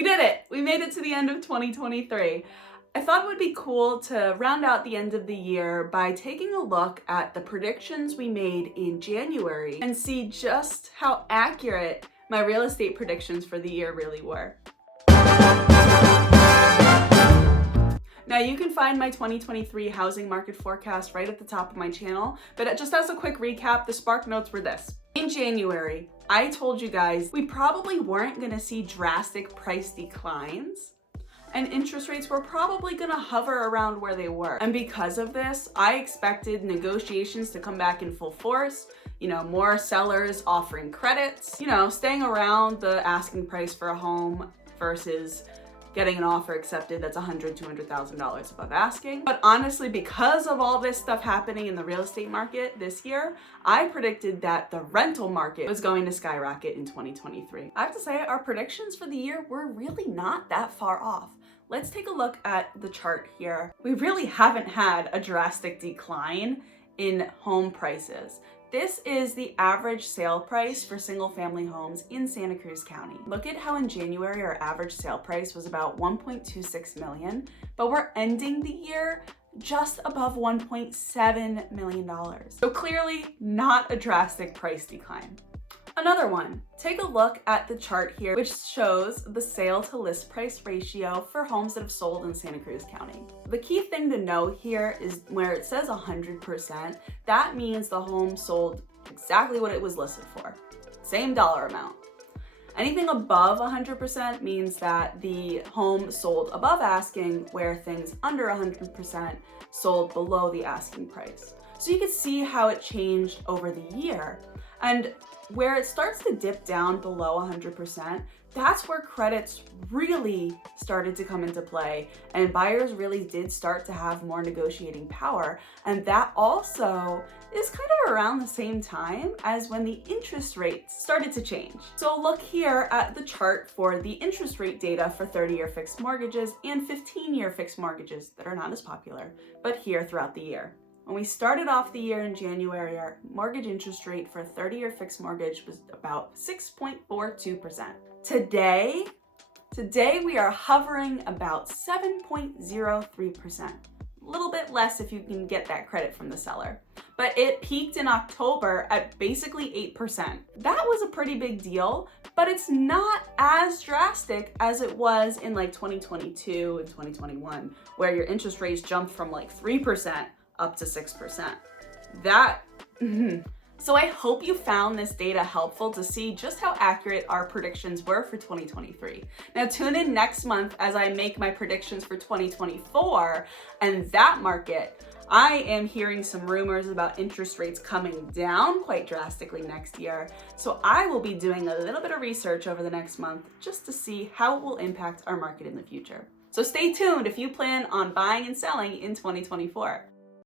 We did it! We made it to the end of 2023. I thought it would be cool to round out the end of the year by taking a look at the predictions we made in January and see just how accurate my real estate predictions for the year really were. Now you can find my 2023 housing market forecast right at the top of my channel, but just as a quick recap, the spark notes were this. In January, I told you guys we probably weren't gonna see drastic price declines, and interest rates were probably gonna hover around where they were. And because of this, I expected negotiations to come back in full force, more sellers offering credits, staying around the asking price for a home versus getting an offer accepted that's $100,000, $200,000 above asking. But honestly, because of all this stuff happening in the real estate market this year, I predicted that the rental market was going to skyrocket in 2023. I have to say, our predictions for the year were really not that far off. Let's take a look at the chart here. We really haven't had a drastic decline in home prices. This is the average sale price for single family homes in Santa Cruz County. Look at how in January our average sale price was about $1.26 million, but we're ending the year just above $1.7 million. So clearly not a drastic price decline. Another one, take a look at the chart here, which shows the sale to list price ratio for homes that have sold in Santa Cruz County. The key thing to know here is where it says 100%, that means the home sold exactly what it was listed for, same dollar amount. Anything above 100% means that the home sold above asking, where things under 100% sold below the asking price. So you can see how it changed over the year. And where it starts to dip down below 100%, that's where credits really started to come into play and buyers really did start to have more negotiating power. And that also is kind of around the same time as when the interest rates started to change. So look here at the chart for the interest rate data for 30-year fixed mortgages and 15-year fixed mortgages that are not as popular, but here throughout the year. When we started off the year in January, our mortgage interest rate for a 30-year fixed mortgage was about 6.42%. Today we are hovering about 7.03%. A little bit less if you can get that credit from the seller. But it peaked in October at basically 8%. That was a pretty big deal, but it's not as drastic as it was in like 2022 and 2021, where your interest rates jumped from like 3% up to 6%. So I hope you found this data helpful to see just how accurate our predictions were for 2023. Now tune in next month as I make my predictions for 2024 and that market. I am hearing some rumors about interest rates coming down quite drastically next year. So I will be doing a little bit of research over the next month just to see how it will impact our market in the future. So stay tuned if you plan on buying and selling in 2024.